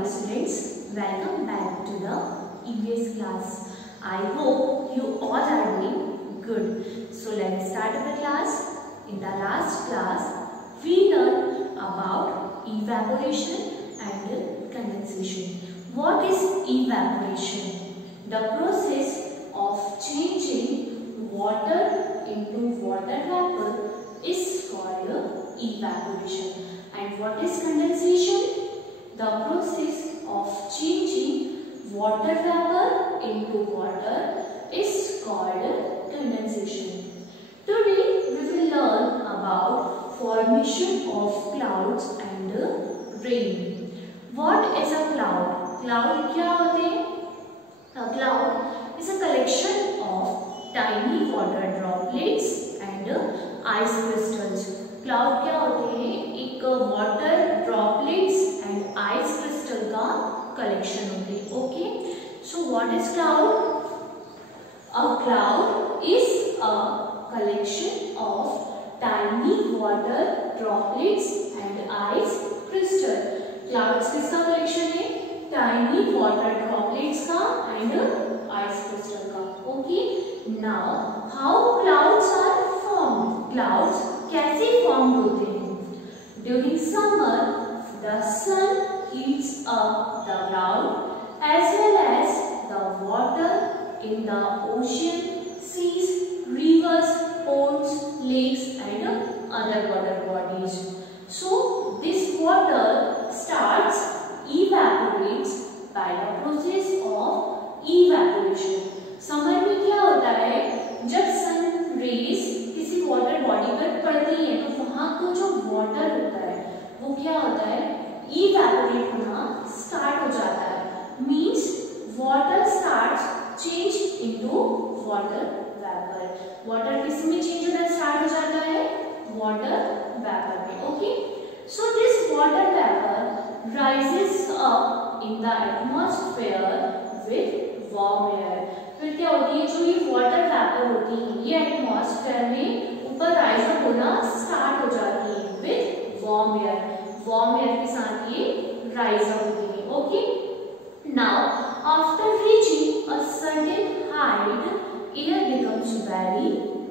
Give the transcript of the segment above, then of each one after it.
dear students, welcome back to the EVS class. I hope you all are doing good. So let's start the class. In the last class, we learned about evaporation and condensation. What is evaporation? The process of changing water into water vapor is called evaporation. And what is condensation? The process of changing water vapor into water is called condensation. Today we will learn about formation of clouds and rain. What is a cloud? Cloud क्या होते हैं? A cloud is a collection of tiny water droplets and ice crystals. Cloud क्या होते हैं? एक water droplets and ice crystal का collection होते हैं. Okay? So what is cloud? A cloud is a collection of tiny water droplets and ice crystal. Clouds किसका collection है? Tiny water droplets का and ice crystal का. Okay? Now how clouds are formed? Clouds कैसे formed होते हैं? During summer, the sun heats up the cloud as well as the water in the ocean, seas, rivers, ponds, lakes and other water bodies. So this water starts evaporates by the process of evaporation. Summer में क्या होता है? जब sun rays किसी water body पर पड़ती है तो वहाँ को जो water होता है वो क्या होता है? Evaporate होना start हो जाता है. Means water starts change into water vapor. Water किस में change होना start हो जाता है? Water vapor में. Okay? So this water vapor rises up in the atmosphere with warm air. फिर क्या होती है? जो ये water vapor होती है ये atmosphere में ऊपर rise up होना start हो जाती है with warm air. Warm air के साथ ये rise up होती है. Okay? Now after reaching a certain height, air becomes very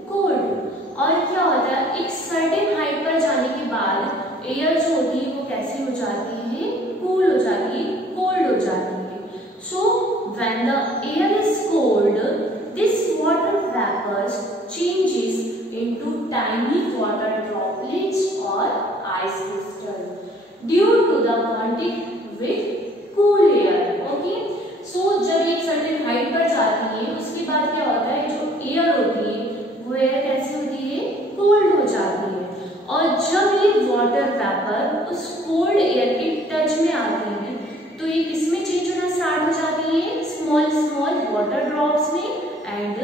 cold. और क्या होता है? एक certain height पर जाने के बाद air जो होती है वो कैसी हो जाती है? Cool हो जाती है, cold हो जाती है. So when the air is cold, this water vapors changes into tiny water droplets or ice crystal due to the contact with cool air. Okay? So जब एक certain height पर जाती है उसके बाद क्या होता है? जो air होती है वो air कैसी होती है? Cold हो जाती है. और जब ये water vapor उस cold air के touch में आती है तो ये किसमें change होना start हो जाती है? Small small water drops में and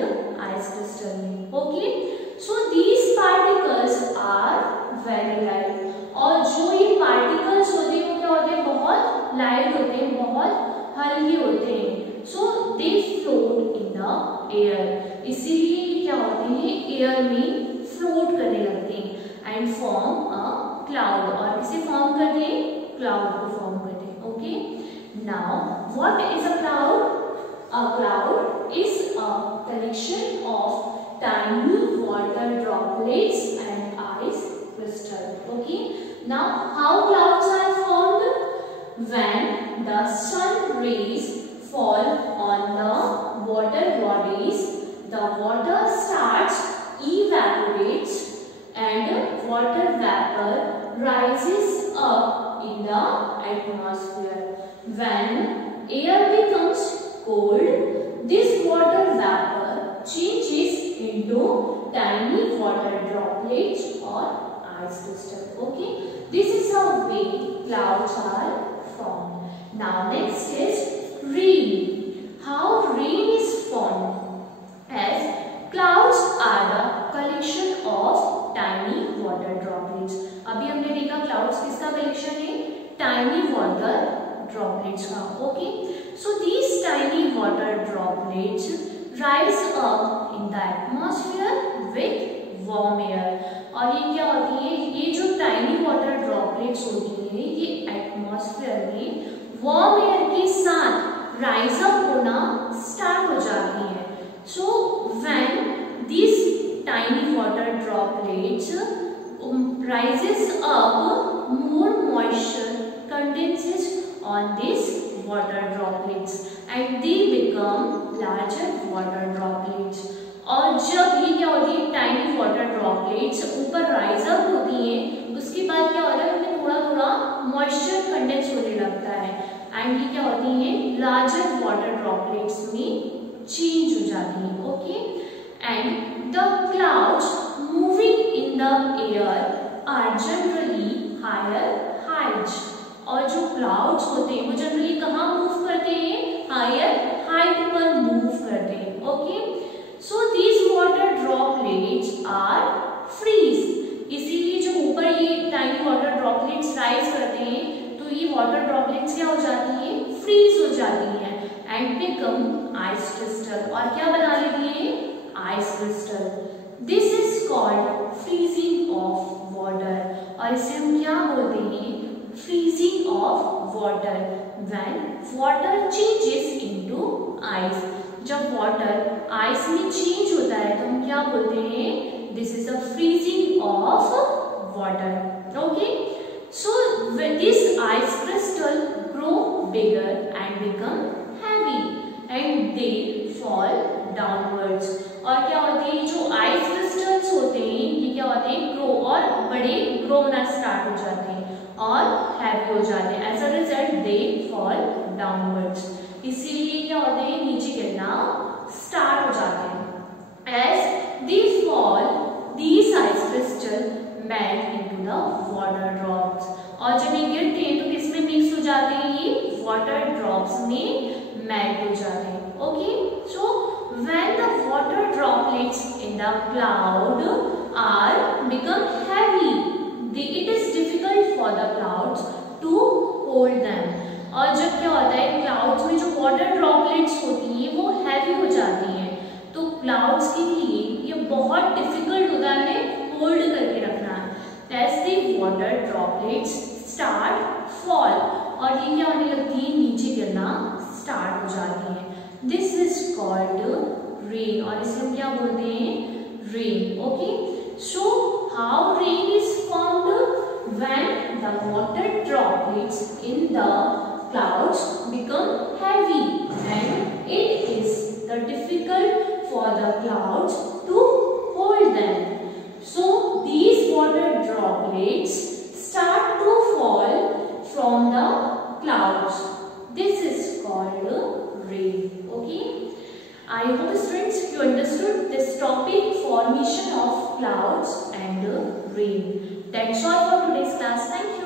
ice crystal में. Okay? So these particles are very light. और जो ये particles होते हैं वो क्या होते हैं? बहुत light होते हैं, बहुत हल्के होते हैं. So they float in the air. इसीलिए ये क्या होते हैं? Air में float करने लगते हैं and form a cloud. और किसे form करते हैं? Cloud को form करते हैं. Okay? Now what is a cloud? A cloud is a collection of tiny water droplets and ice crystal. Okay? Now how clouds are formed? When the sun rays fall on the water bodies, the water starts evaporates and water vapor rises up in the atmosphere. When air becomes cold, this water vapor changes into tiny water droplets or ice crystal. Okay? This is how way clouds are formed. Now next is rain. How rain is formed? As clouds are the collection of tiny water droplets. अभी हमने देखा clouds किसका collection है? Tiny water droplets का. Okay? So these tiny water droplets rise up in the atmosphere with warm air. और ये क्या होती है? ये जो tiny water droplets होती है ये atmosphere में वार्म एयर के साथ राइज अप होना स्टार्ट हो जाती है। So when this tiny water droplets rises up, more moisture condenses on these water droplets and they become larger water droplets। और जब ये क्या होती है, टाइनी वाटर ड्रॉपलेट्स ऊपर राइज अप होती हैं, उसके बाद क्या होता है, उनमें थोड़ा थोड़ा मॉइस्चर कंडेंस होने लगता है एंड ये क्या होती हैं, लार्जर वाटर ड्रॉपलेट्स में चेंज हो जाती हैं। Okay, and the clouds moving in the air are generally higher heights. और जो क्लाउड्स होते हैं वो जनरली कहाँ मूव करते हैं, हायर हाइट पर मूव करते हैं। Okay, so these water droplets are freeze. इसीलिए जो ऊपर ये टाइनी वाटर ड्रॉपलेट्स राइज करते हैं तो ये वाटर ड्रॉपलेट्स क्या हो जाती है, फ्रीज हो जाती है एंड बिकम आइस क्रिस्टल। और क्या बना लेती है, ice crystal. This is called freezing of water. और इसे हम क्या बोलते हैं, freezing of water. When water changes into ice, जब वाटर आइस में चेंज होता है तो हम क्या बोलते हैं, this is a freezing of water. Okay, so this ice crystal grow bigger and become heavy and they fall downwards. और क्या होते हैं, जो आइस क्रिस्टल्स होते हैं ये क्या होते हैं, ग्रो और बड़े ग्रो होना स्टार्ट हो जाते हैं और हैवी हो जाते हैं। As a result they fall downwards. इसीलिए क्या होते हैं, नीचे गिरना स्टार्ट हो जाते हैं। As they fall these ice crystal melt into the water drops. और जब ये गिरते हैं तो किसमें मिक्स हो जाते हैं, ये वाटर ड्रॉप्स में मेल्ट हो जाते हैं। Okay, so when the water droplets in the cloud are become heavy, it is difficult for the clouds to hold them। और जब क्या होता है, क्लाउड्स में जो वाटर ड्रॉपलेट्स होती हैं वो हैवी हो जाती हैं तो क्लाउड्स के लिए ये बहुत डिफिकल्ट होता है होल्ड करके रखना। As the water droplets start fall, और ये क्या होने लगती है, नीचे गिरना स्टार्ट हो जाती है। This is called rain. और इसे हम क्या बोलते हैं, rain. Okay, so how rain is formed, when the water droplets in the clouds become heavy and it is difficult for the clouds to hold them. So these water droplets start to fall from the clouds. This is called rain. Okay, I hope students you understood this topic, formation of clouds and rain. That's all for today's class. Thank you.